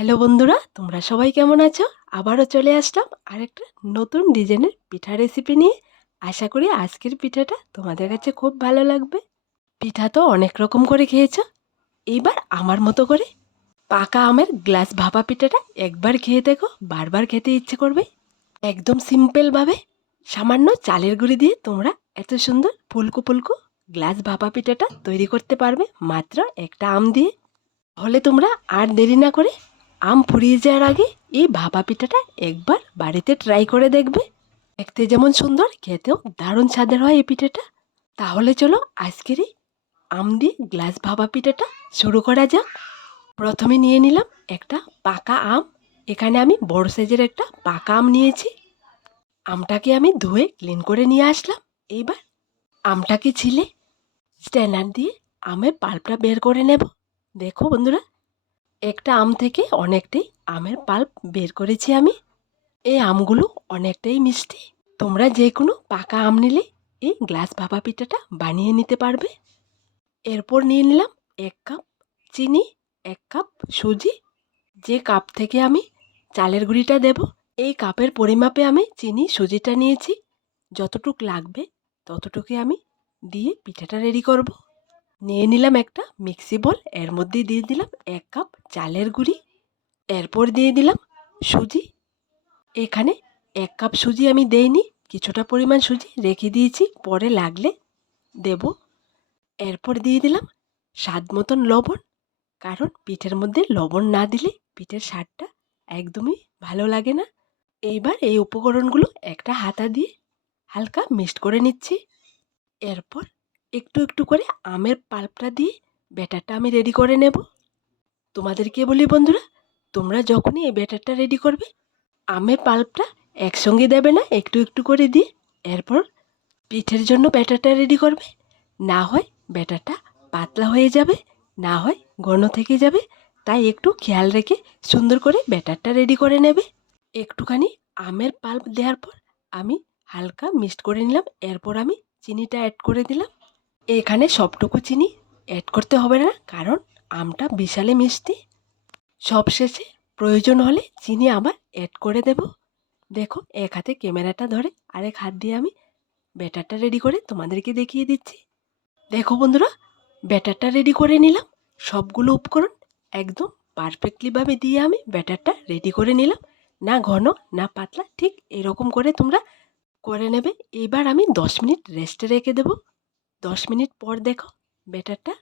Hello বন্ধুরা, তোমরা সবাই কেমন আছো? আবারও চলে আসলাম আরেকটা নতুন ডিজাইনের পিঠা রেসিপি নিয়ে। আশা করি আজকের পিঠাটা তোমাদের কাছে খুব ভালো লাগবে। পিঠা তো অনেক রকম করে খেয়েছো। এইবার আমার মতো করে পাকা আমের গ্লাস ভাপা পিঠাটা একবার খেয়ে দেখো, বারবার খেতে ইচ্ছে করবে। একদম সিম্পলভাবে সামান্য চালের গুঁড়ি দিয়ে তোমরা এত সুন্দর ফুলকো ফুলকো গ্লাস ভাপা পিঠাটা তৈরি করতে পারবে মাত্র একটা আম দিয়ে। হলে তোমরা আর দেরি না করে আম ফুরিয়ে যাওয়ার আগে এই ভাপা পিঠাটা একবার বাড়িতে ট্রাই করে দেখবে। দেখতে যেমন সুন্দর, খেতেও দারুণ স্বাদের হয় এই পিঠাটা। তাহলে চলো আজকেরই আম দিয়ে গ্লাস ভাপা পিঠাটা শুরু করা যাক। প্রথমে নিয়ে নিলাম একটা পাকা আম। এখানে আমি বড় সাইজের একটা পাকা আম নিয়েছি। আমটাকে আমি ধুয়ে ক্লিন করে নিয়ে আসলাম। এইবার আমটাকে ছিলে স্ট্যান্ডার দিয়ে আমের পাল্পটা বের করে নেব। দেখো বন্ধুরা একটা আম থেকে অনেকটাই আমের পাল্প বের করেছি আমি। এই আমগুলো অনেকটাই মিষ্টি। তোমরা যে কোনো পাকা আম নিলে এই গ্লাস ভাপা পিঠাটা বানিয়ে নিতে পারবে। এরপর নিয়ে নিলাম এক কাপ চিনি, এক কাপ সুজি। যে কাপ থেকে আমি চালের গুঁড়িটা দেব, এই কাপের পরিমাপে আমি চিনি, সুজিটা নিয়েছি। যতটুক লাগবে ততটুকুই আমি দিয়ে পিঠাটা রেডি করব। নিয়ে নিলাম একটা মিক্সি বল এর মধ্যে দিয়ে দিলাম এক কাপ চালের গুঁড়ি, এরপর দিয়ে দিলাম সুজি। এখানে এক কাপ সুজি আমি দেইনি, কিছুটা পরিমাণ সুজি রেখে দিয়েছি, পরে লাগলে দেব। এরপর দিয়ে দিলাম স্বাদ মতন লবণ, কারণ পিঠের মধ্যে লবণ না দিলে পিঠের স্বাদটা একদমই ভালো লাগে না। এইবার এই উপকরণগুলো একটা হাতা দিয়ে হালকা মিক্সড করে নিচ্ছি। এরপর একটু একটু করে আমের পাল্পটা দিয়ে ব্যাটারটা আমি রেডি করে নেব। তোমাদেরকে বলি বন্ধুরা, তোমরা যখনই এই ব্যাটারটা রেডি করবে, আমের পাল্পটা একসঙ্গে দেবে না, একটু একটু করে দিয়ে এরপর পিঠের জন্য ব্যাটারটা রেডি করবে। না হয় ব্যাটারটা পাতলা হয়ে যাবে, না হয় ঘন থেকে যাবে, তাই একটু খেয়াল রেখে সুন্দর করে ব্যাটারটা রেডি করে নেবে। একটুখানি আমের পাল্প দেওয়ার পর আমি হালকা মিক্সড করে নিলাম, এরপর আমি চিনিটা অ্যাড করে দিলাম। এখানে সবটুকু চিনি অ্যাড করতে হবে না, কারণ আমটা বিশালে মিষ্টি। সবশেষে প্রয়োজন হলে চিনি আবার অ্যাড করে দেব। দেখো এক হাতে ক্যামেরাটা ধরে আরেক হাত দিয়ে আমি ব্যাটারটা রেডি করে তোমাদেরকে দেখিয়ে দিচ্ছি। দেখো বন্ধুরা, ব্যাটারটা রেডি করে নিলাম। সবগুলো উপকরণ একদম পারফেক্টলিভাবে দিয়ে আমি ব্যাটারটা রেডি করে নিলাম। না ঘন, না পাতলা, ঠিক এরকম করে তোমরা করে নেবে। এবার আমি দশ মিনিট রেস্টে রেখে দেব। দশ মিনিট পর দেখো, ব্যাটারটা।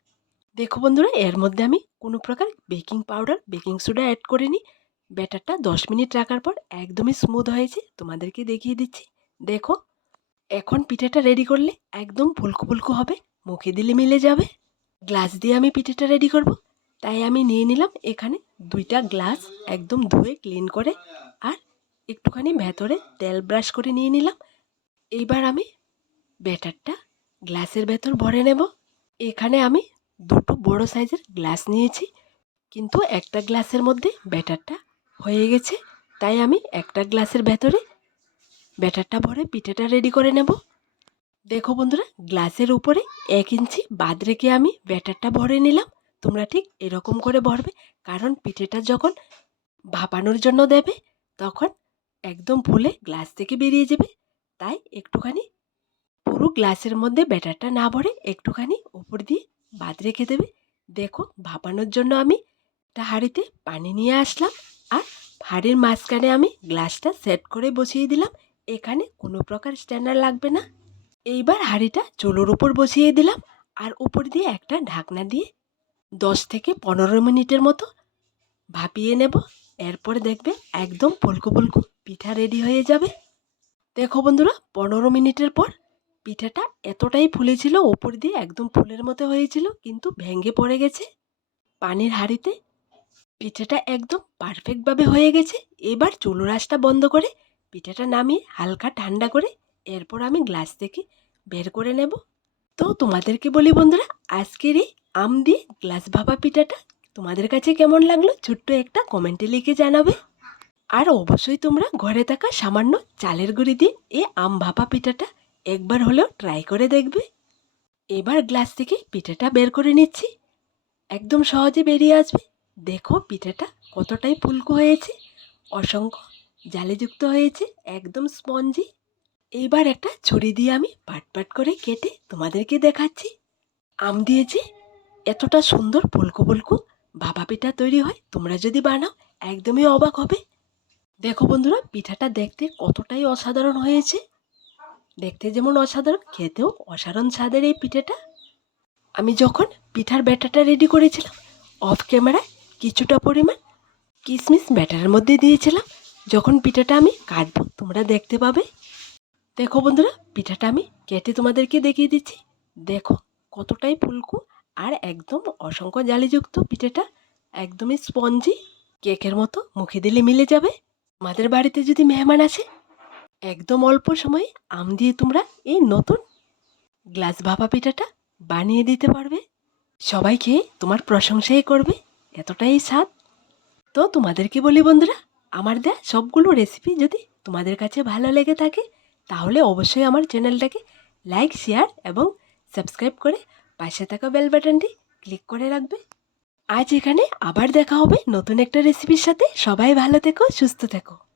দেখো বন্ধুরা, এর মধ্যে আমি কোনো প্রকার baking powder, baking soda add করিনি। ব্যাটারটা দশ মিনিট রাখার পর একদমই স্মুথ হয়েছে। তোমাদেরকে দেখিয়ে দিচ্ছি। দেখো, এখন পিঠাটা রেডি করলে একদম ফুলকো ফুলকো হবে, মুখে দিলে মিলে যাবে। গ্লাস দিয়ে আমি পিঠাটা রেডি করব। তাই আমি নিয়ে নিলাম এখানে দুইটা গ্লাস, একদম ধুয়ে ক্লিন করে আর একটুখানি ভেতরে তেল ব্রাশ করে নিয়ে নিলাম। এইবার আমি ব্যাটারটা গ্লাসের ভেতর ভরে নেব। এখানে আমি দুটো বড় সাইজের গ্লাস নিয়েছি, কিন্তু একটা গ্লাসের মধ্যে ব্যাটারটা হয়ে গেছে, তাই আমি একটা গ্লাসের ভেতরে ব্যাটারটা ভরে পিঠেটা রেডি করে নেব। দেখো বন্ধুরা, গ্লাসের উপরে এক ইঞ্চি বাদ রেখে আমি ব্যাটারটা ভরে নিলাম। তোমরা ঠিক এরকম করে ভরবে, কারণ পিঠেটা যখন ভাপানোর জন্য দেবে, তখন একদম ফুলে গ্লাস থেকে বেরিয়ে যাবে। তাই একটুখানি পুরো গ্লাসের মধ্যে ব্যাটারটা না ভরে একটুখানি উপর দিয়ে বাদ রেখে দেবে। দেখো, ভাপানোর জন্য আমি একটা হাঁড়িতে পানি নিয়ে আসলাম আর হাঁড়ির মাঝখানে আমি গ্লাসটা সেট করে বসিয়ে দিলাম। এখানে কোনো প্রকার স্ট্যান্ডার লাগবে না। এইবার হাঁড়িটা চুলোর উপর বসিয়ে দিলাম আর উপর দিয়ে একটা ঢাকনা দিয়ে দশ থেকে পনেরো মিনিটের মতো ভাপিয়ে নেব। এরপর দেখবে একদম ফুলকো ফুলকো পিঠা রেডি হয়ে যাবে। দেখো বন্ধুরা, পনেরো মিনিটের পর পিঠাটা এতটাই ফুলেছিল, ওপর দিয়ে একদম ফুলের মতো হয়েছিল, কিন্তু ভেঙে পড়ে গেছে। পানির হাঁড়িতে পিঠাটা একদম পারফেক্টভাবে হয়ে গেছে। এবার চুলো রাসটা বন্ধ করে পিঠাটা নামিয়ে হালকা ঠান্ডা করে এরপর আমি গ্লাস থেকে বের করে নেব। তো তোমাদেরকে বলি বন্ধুরা, আজকের এই আম দিয়ে গ্লাস ভাপা পিঠাটা তোমাদের কাছে কেমন লাগল ছোট্ট একটা কমেন্টে লিখে জানাবে। আর অবশ্যই তোমরা ঘরে থাকা সামান্য চালের গুঁড়ি দিয়ে এই আম ভাপা পিঠাটা একবার হলেও ট্রাই করে দেখবে। এবার গ্লাস থেকে পিঠাটা বের করে নিচ্ছি। একদম সহজে বেরিয়ে আসবে। দেখো পিঠাটা কতটাই ফুলকো হয়েছে। অসংখ্য জালেযুক্ত হয়েছে একদম স্পঞ্জি এইবার একটা ছুরি দিয়ে আমি পাট পাট করে কেটে তোমাদেরকে দেখাচ্ছি। আম দিয়ে যে এতটা সুন্দর ফুলকো ফুলকো ভাপা পিঠা তৈরি হয়, তোমরা যদি বানাও একদমই অবাক হবে। দেখো বন্ধুরা, পিঠাটা দেখতে কতটাই অসাধারণ হয়েছে। দেখতে যেমন অসাধারণ, খেতেও অসাধারণ স্বাদের এই পিঠাটা। আমি যখন পিঠার ব্যাটারটা রেডি করেছিলাম অফ ক্যামেরায় কিছুটা পরিমাণ কিশমিশ ব্যাটারের মধ্যে দিয়েছিলাম। যখন পিঠাটা আমি কাটবো, তোমরা দেখতে পাবে। দেখো বন্ধুরা, পিঠাটা আমি কেটে তোমাদেরকে দেখিয়ে দিচ্ছি। দেখো কতটাই ফুলকু আর একদম অসংখ্য জালিযুক্ত পিঠেটা। একদমই স্পঞ্জি, কেকের মতো মুখে দিলে মিলে যাবে। আমাদের বাড়িতে যদি মেহমান আসে একদম অল্প সময়ে আম দিয়ে তোমরা এই নতুন গ্লাস ভাপা পিঠাটা বানিয়ে দিতে পারবে। সবাই খেয়ে তোমার প্রশংসাই করবে, এতটাই স্বাদ। তো তোমাদেরকে বলি বন্ধুরা, আমার দেয়া সবগুলো রেসিপি যদি তোমাদের কাছে ভালো লেগে থাকে, তাহলে অবশ্যই আমার চ্যানেলটাকে লাইক শেয়ার এবং সাবস্ক্রাইব করে পাশে থাকা বেল বাটনটি ক্লিক করে রাখবে। আজ এখানে আবার দেখা হবে নতুন একটা রেসিপির সাথে। সবাই ভালো থেকো, সুস্থ থেকো।